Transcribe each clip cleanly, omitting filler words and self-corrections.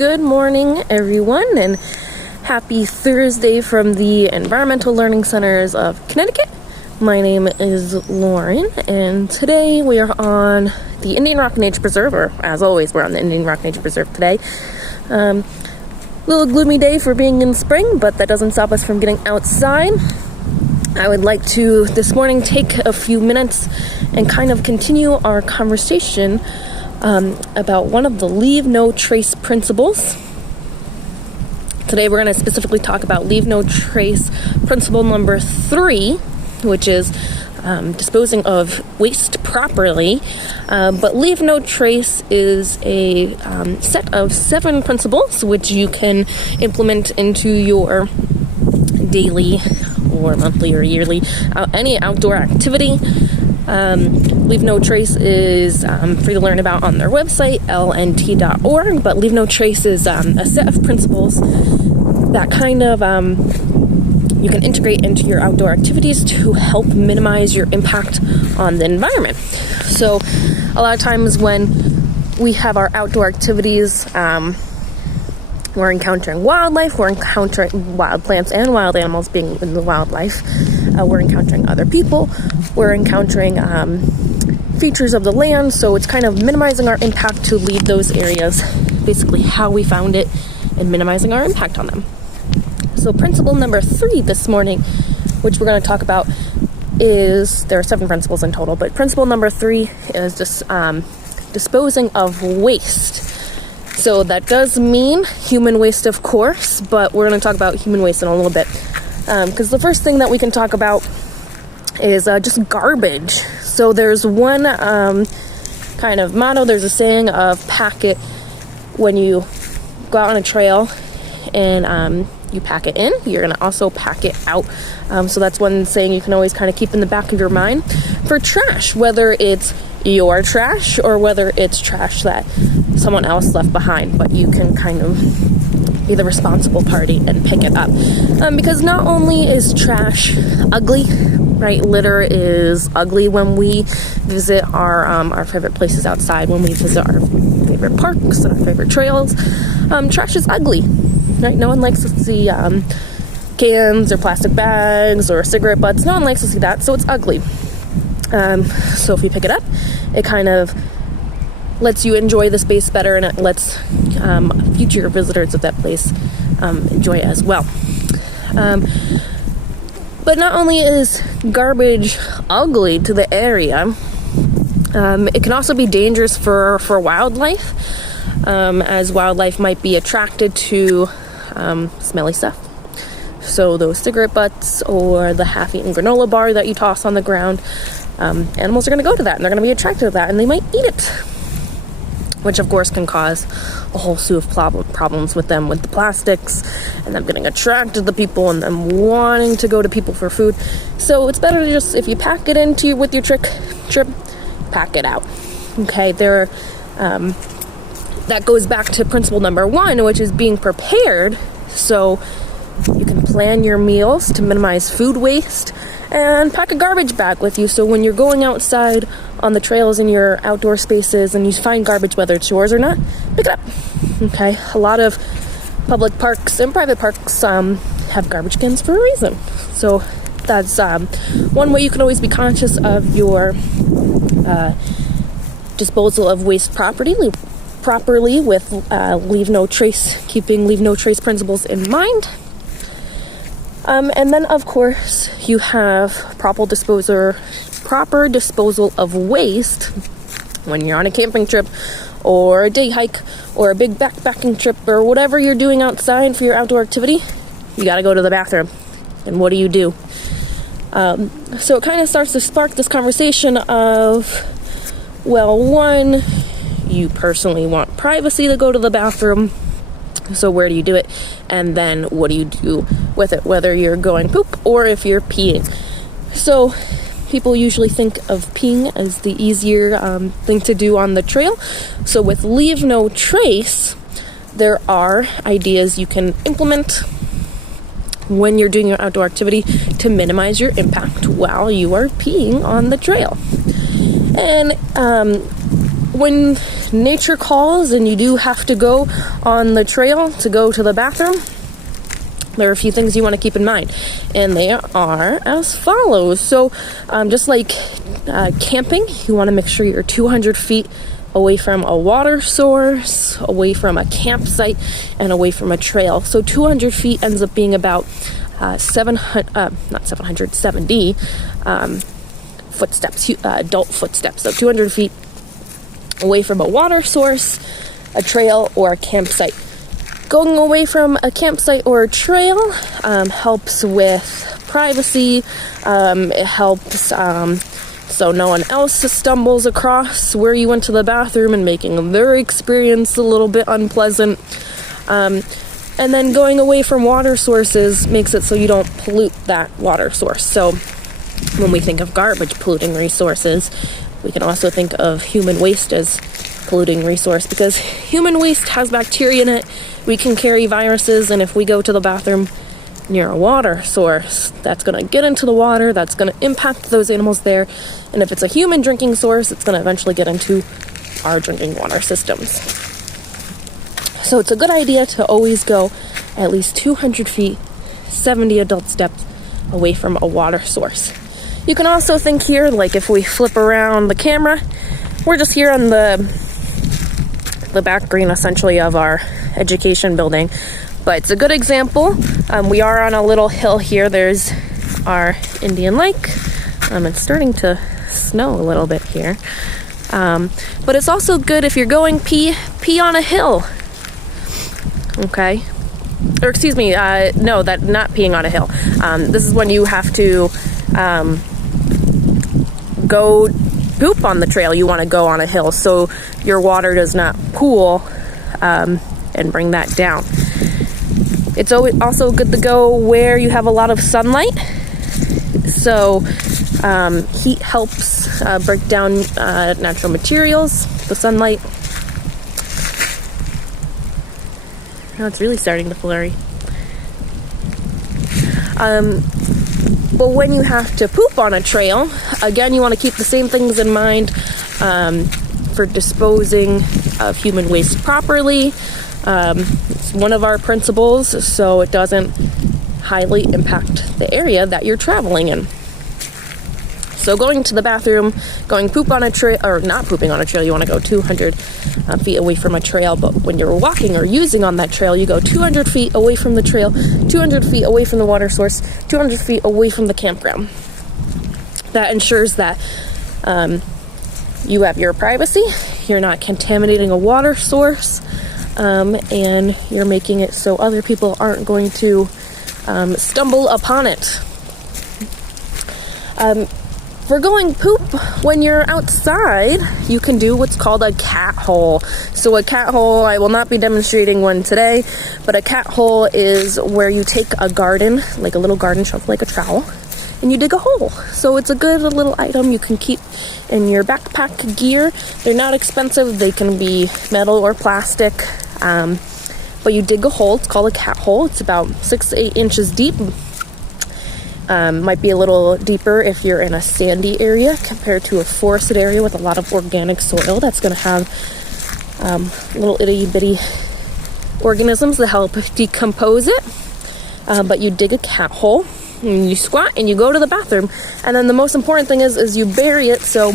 Good morning, everyone, and happy Thursday from the Environmental Learning Centers of Connecticut. My name is Lauren, and today we are on the Indian Rock Nature Preserve, or as always, we're on the Indian Rock Nature Preserve today. Little gloomy day for being in spring, but that doesn't stop us from getting outside. I would like to, this morning, take a few minutes and kind of continue our conversation about one of the Leave No Trace principles. Today we're going to specifically talk about Leave No Trace principle number 3, which is disposing of waste properly. But Leave No Trace is a set of 7 principles which you can implement into your daily or monthly or yearly any outdoor activity. Leave No Trace is free to learn about on their website, lnt.org, but Leave No Trace is a set of principles that kind of you can integrate into your outdoor activities to help minimize your impact on the environment. So a lot of times when we have our outdoor activities, we're encountering wildlife, we're encountering wild plants and wild animals being in the wildlife. We're encountering other people, we're encountering features of the land, so it's kind of minimizing our impact to leave those areas basically how we found it and minimizing our impact on them. So principle number 3 this morning, which we're going to talk about, is, there are 7 principles in total, but principle number 3 is just disposing of waste. So that does mean human waste, of course, but we're going to talk about human waste in a little bit. Because the first thing that we can talk about is just garbage. So there's one kind of motto, there's a saying of pack it when you go out on a trail and you pack it in, you're going to also pack it out. So that's one saying you can always kind of keep in the back of your mind for trash, whether it's your trash or whether it's trash that someone else left behind, but you can kind of be the responsible party and pick it up. Because not only is trash ugly, right? Litter is ugly when we visit our favorite places outside, when we visit our favorite parks and our favorite trails. Trash is ugly, right? No one likes to see cans or plastic bags or cigarette butts. No one likes to see that, so it's ugly. So if you pick it up, it kind of lets you enjoy the space better, and it lets future visitors of that place enjoy it as well. But not only is garbage ugly to the area, it can also be dangerous for wildlife, as wildlife might be attracted to smelly stuff. So those cigarette butts or the half-eaten granola bar that you toss on the ground, animals are going to go to that, and they're going to be attracted to that, and they might eat it, which of course can cause a whole slew of problems with them, with the plastics, and them getting attracted to people, and them wanting to go to people for food. So it's better to just, if you pack it into with your trip, pack it out. Okay, that goes back to principle number 1, which is being prepared. So you can plan your meals to minimize food waste, and pack a garbage bag with you, so when you're going outside on the trails in your outdoor spaces and you find garbage, whether it's yours or not, pick it up. Okay, a lot of public parks and private parks have garbage cans for a reason. So that's one way you can always be conscious of your disposal of waste properly with keeping Leave No Trace principles in mind. And then, of course, you have proper disposal of waste when you're on a camping trip or a day hike or a big backpacking trip or whatever you're doing outside for your outdoor activity. You got to go to the bathroom. And what do? So it kind of starts to spark this conversation of, well, one, you personally want privacy to go to the bathroom. So where do you do it? And then what do you do with it, whether you're going poop or if you're peeing? So people usually think of peeing as the easier thing to do on the trail. So with Leave No Trace, there are ideas you can implement when you're doing your outdoor activity to minimize your impact while you are peeing on the trail. And when nature calls and you do have to go on the trail to go to the bathroom, there are a few things you want to keep in mind, and they are as follows. So just like camping, you want to make sure you're 200 feet away from a water source, away from a campsite, and away from a trail. So 200 feet ends up being about 70 footsteps, adult footsteps. So 200 feet away from a water source, a trail, or a campsite. Going away from a campsite or a trail helps with privacy. It helps so no one else stumbles across where you went to the bathroom and making their experience a little bit unpleasant. And then going away from water sources makes it so you don't pollute that water source. So when we think of garbage polluting resources, we can also think of human waste as polluting resource, because human waste has bacteria in it. We can carry viruses, and if we go to the bathroom near a water source, that's going to get into the water, that's going to impact those animals there, and if it's a human drinking source, it's going to eventually get into our drinking water systems. So it's a good idea to always go at least 200 feet, 70 adult steps away from a water source. You can also think here, like if we flip around the camera, we're just here on the back green essentially of our education building, but it's a good example. We are on a little hill here. There's our Indian Lake. It's starting to snow a little bit here, but it's also good if you're going pee on a hill. Okay, or excuse me, no, that not peeing on a hill. This is when you have to go poop on the trail. You want to go on a hill so your water does not pool and bring that down. It's also good to go where you have a lot of sunlight. So heat helps break down natural materials, the sunlight. Now it's really starting to flurry. But when you have to poop on a trail, again, you want to keep the same things in mind for disposing of human waste properly. It's one of our principles, so it doesn't highly impact the area that you're traveling in. So going to the bathroom, going poop on a trail, or not pooping on a trail, you want to go 200 feet away from a trail, but when you're walking or using on that trail, you go 200 feet away from the trail, 200 feet away from the water source, 200 feet away from the campground. That ensures that you have your privacy, you're not contaminating a water source, and you're making it so other people aren't going to stumble upon it. For going poop, when you're outside, you can do what's called a cat hole. So a cat hole, I will not be demonstrating one today, but a cat hole is where you take a garden, like a little garden shelf, like a trowel, and you dig a hole. So it's a good little item you can keep in your backpack gear. They're not expensive. They can be metal or plastic, but you dig a hole. It's called a cat hole. It's about 6 to 8 inches deep. Might be a little deeper if you're in a sandy area compared to a forested area with a lot of organic soil. That's going to have little itty bitty organisms that help decompose it. But you dig a cat hole, and you squat, and you go to the bathroom. And then the most important thing is you bury it, so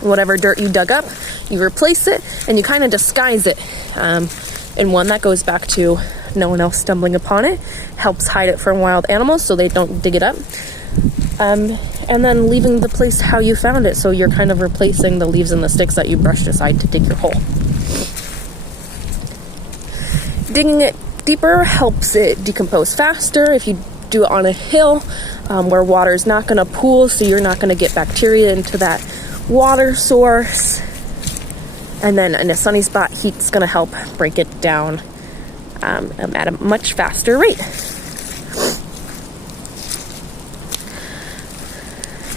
whatever dirt you dug up, you replace it, and you kind of disguise it. And one that goes back to no one else stumbling upon it, helps hide it from wild animals so they don't dig it up, and then leaving the place how you found it, so you're kind of replacing the leaves and the sticks that you brushed aside to dig your hole. Digging it deeper helps it decompose faster. If you do it on a hill where water is not going to pool, so you're not going to get bacteria into that water source, and then in a sunny spot, heat's going to help break it down at a much faster rate.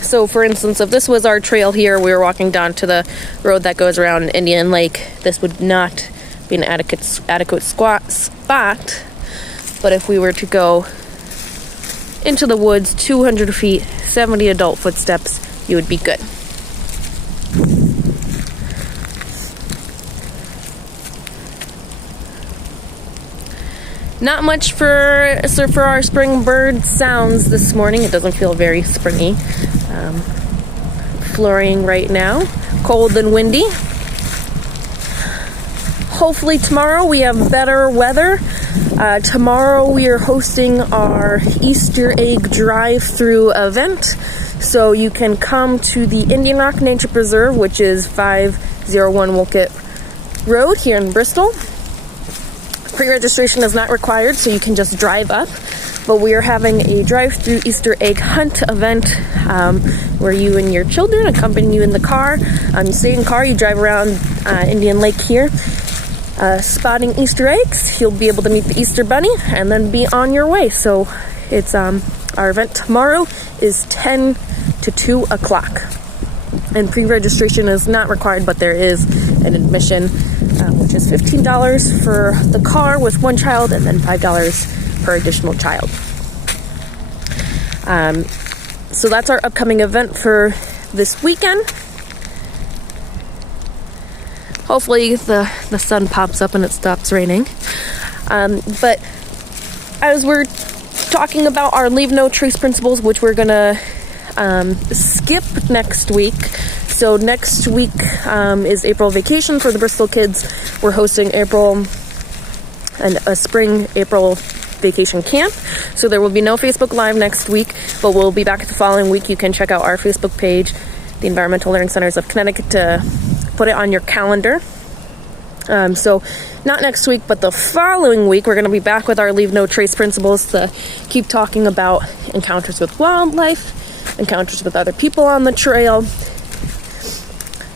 So for instance, if this was our trail here, we were walking down to the road that goes around Indian Lake, this would not be an adequate spot. But if we were to go into the woods, 200 feet, 70 adult footsteps, you would be good. not much for our spring bird sounds this morning. It doesn't feel very springy. Flurrying right now, cold and windy. Hopefully tomorrow we have better weather. Tomorrow we are hosting our Easter egg drive-through event. So you can come to the Indian Rock Nature Preserve, which is 501 Wolcott Road here in Bristol. Pre-registration is not required, so you can just drive up. But we are having a drive-through Easter egg hunt event where you and your children accompany you in the car. You stay in the car, you drive around Indian Lake here, spotting Easter eggs. You'll be able to meet the Easter Bunny and then be on your way. So it's our event tomorrow is 10 to 2 o'clock. And pre-registration is not required, but there is an admission, which is $15 for the car with one child and then $5 per additional child. So that's our upcoming event for this weekend. Hopefully the sun pops up and it stops raining. But as we're talking about our Leave No Trace principles, which we're gonna skip next week. So next week is April vacation for the Bristol kids. We're hosting a spring April vacation camp. So there will be no Facebook Live next week, but we'll be back the following week. You can check out our Facebook page, the Environmental Learning Centers of Connecticut, to put it on your calendar. So not next week, but the following week, we're going to be back with our Leave No Trace principles to keep talking about encounters with wildlife, encounters with other people on the trail,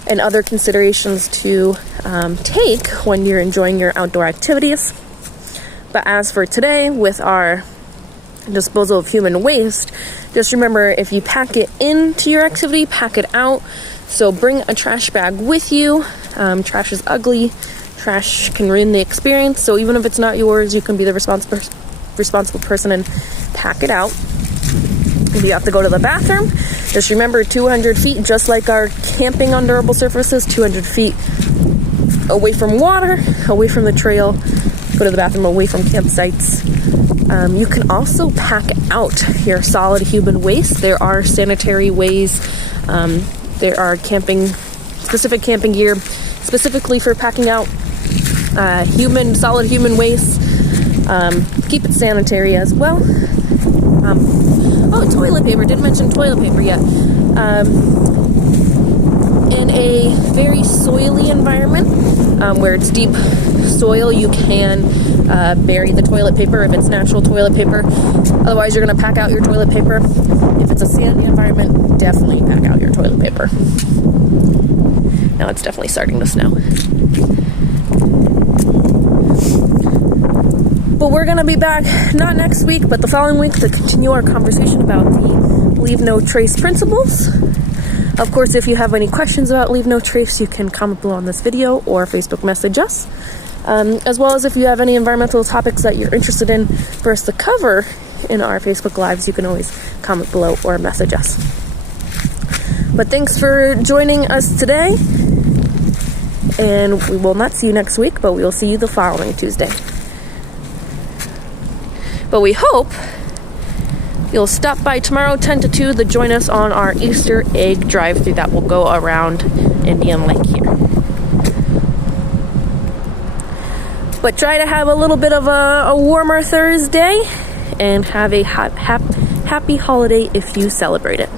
and other considerations to take when you're enjoying your outdoor activities. But as for today, with our disposal of human waste, just remember, if you pack it into your activity, pack it out. So bring a trash bag with you. Trash is ugly. Trash can ruin the experience. So even if it's not yours, you can be the responsible person and pack it out. If you have to go to the bathroom, just remember 200 feet, just like our camping on durable surfaces, 200 feet away from water, away from the trail. Go to the bathroom away from campsites. You can also pack out your solid human waste. There are sanitary ways. There are specific camping gear specifically for packing out solid human waste. Keep it sanitary as well. Toilet paper. Didn't mention toilet paper yet. In a very soily environment where it's deep soil, you can bury the toilet paper if it's natural toilet paper. Otherwise, you're going to pack out your toilet paper. If it's a sandy environment, definitely pack out your toilet paper. Now it's definitely starting to snow. But we're going to be back, not next week, but the following week, to continue our conversation about the Leave No Trace principles. Of course, if you have any questions about Leave No Trace, you can comment below on this video or Facebook message us. As well as if you have any environmental topics that you're interested in for us to cover in our Facebook Lives, you can always comment below or message us. But thanks for joining us today. And we will not see you next week, but we will see you the following Tuesday. But we hope you'll stop by tomorrow 10 to 2 to join us on our Easter egg drive-thru that will go around Indian Lake here. But try to have a little bit of a warmer Thursday and have a happy holiday if you celebrate it.